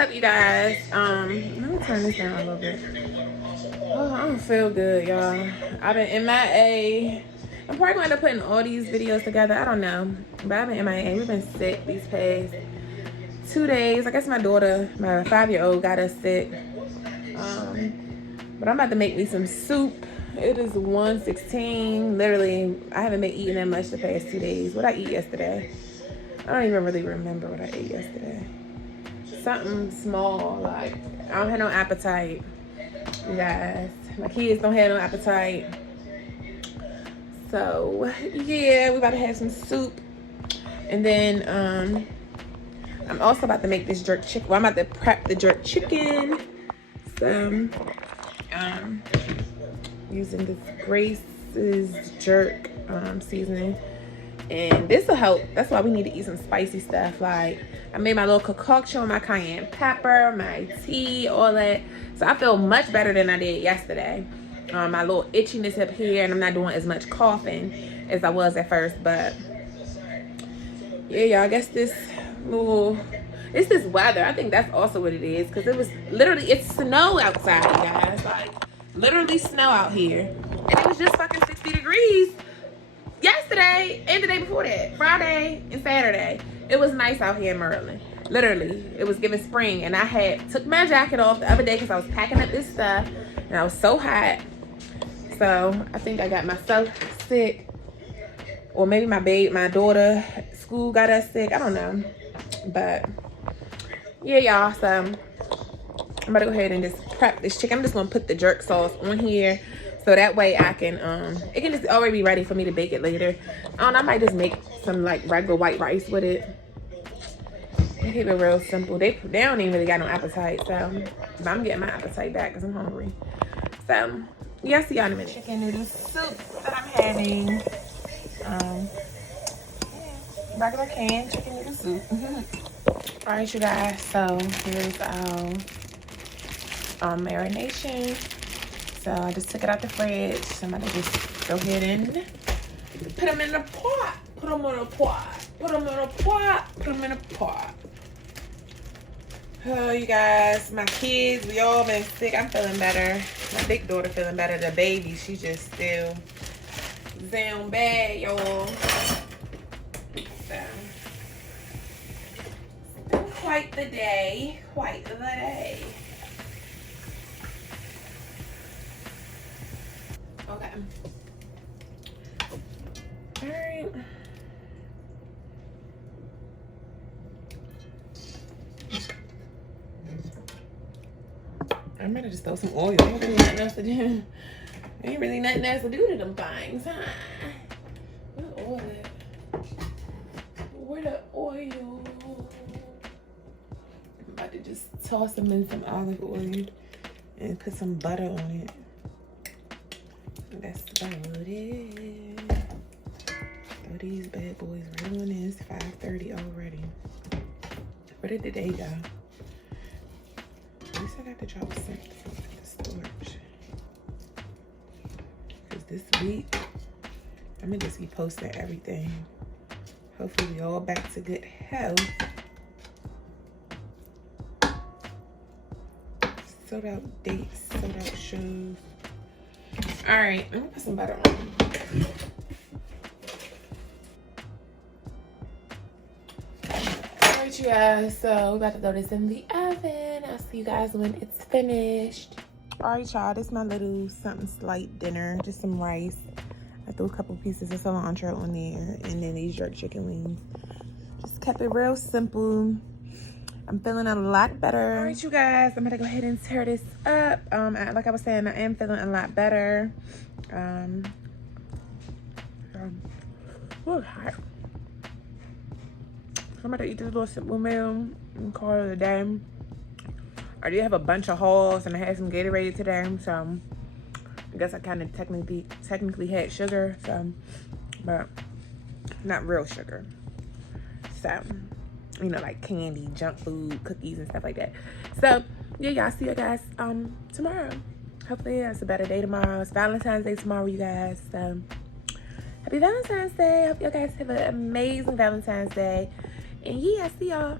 up, you guys? Let me turn this down a little bit. Oh, I don't feel good, y'all. I've been MIA. I'm probably going to end up putting all these videos together. I don't know. But I've been MIA. We've been sick these past 2 days. I guess my daughter, my 5-year-old, got us sick. But I'm about to make me some soup. It is 1:16. Literally, I haven't been eating that much the past 2 days. What I eat yesterday? I don't even really remember what I ate yesterday. Something small, like I don't have no appetite. You guys, my kids don't have no appetite. So yeah, we about to have some soup. And then I'm also about to make this jerk chicken. Well, I'm about to prep the jerk chicken. So using this Grace's jerk seasoning. And this will help. That's why we need to eat some spicy stuff. Like, I made my little concoction with my cayenne pepper, my tea, all that. So I feel much better than I did yesterday. My little itchiness up here, and I'm not doing as much coughing as I was at first. But yeah, y'all, I guess it's this weather. I think that's also what it is. Because it was literally, it's snow outside, you guys. Like, literally snow out here. And it was just fucking 60 degrees. Yesterday and the day before that, Friday and Saturday, it was nice out here in Maryland. Literally, it was giving spring, and I took my jacket off the other day because I was packing up this stuff, and I was so hot. So I think I got myself sick, or maybe my daughter, school got us sick. I don't know, but yeah, y'all. So I'm about to go ahead and just prep this chicken. I'm just gonna put the jerk sauce on here. So that way I can, it can just already be ready for me to bake it later. I don't know, I might just make some like regular white rice with it. They keep it real simple. They don't even really got no appetite. So, but I'm getting my appetite back because I'm hungry. So, yeah, I'll see y'all in a minute. Chicken noodle soup that I'm having. Regular canned chicken noodle soup. All right, you guys. So, here's our marination. So I just took it out the fridge. So I'm going to just go ahead and put them in a pot. Put them in a pot. Put them in a pot. Put them in a pot. Oh, you guys, my kids, we all been sick. I'm feeling better. My big daughter feeling better. The baby, she's just still down bad, y'all. So, quite the day. Quite the day. Okay. All right. I'm gonna just throw some oil. Ain't really nothing else to do. Ain't really nothing else to do to them things, huh? Where's oil at? Where the oil? I'm about to just toss them in some olive oil and put some butter on it. That's about it. Throw these bad boys right on in. It's 5:30 already. Where did the day go? At least I got to drop some the storage. Because this week, I'm going to just be posting everything. Hopefully we all back to good health. Sold out dates, sold out shows. All right, let me put some butter on. All right, you guys, so we're about to throw this in the oven. I'll see you guys when it's finished. All right, y'all, this is my little something slight dinner, just some rice. I threw a couple pieces of cilantro on there, and then these jerk chicken wings. Just kept it real simple. I'm feeling a lot better. All right, you guys, I'm gonna go ahead and tear this up. Like I was saying, I am feeling a lot better. Hot. I'm gonna eat this little simple meal and call it a day. I did have a bunch of hauls and I had some Gatorade today, so I guess I kind of technically had sugar, so, but not real sugar. So, you know, like candy, junk food, cookies, and stuff like that. So, yeah, y'all see you guys tomorrow. Hopefully, it's a better day tomorrow. It's Valentine's Day tomorrow, you guys. So, happy Valentine's Day. Hope you guys have an amazing Valentine's Day. And yeah, see y'all.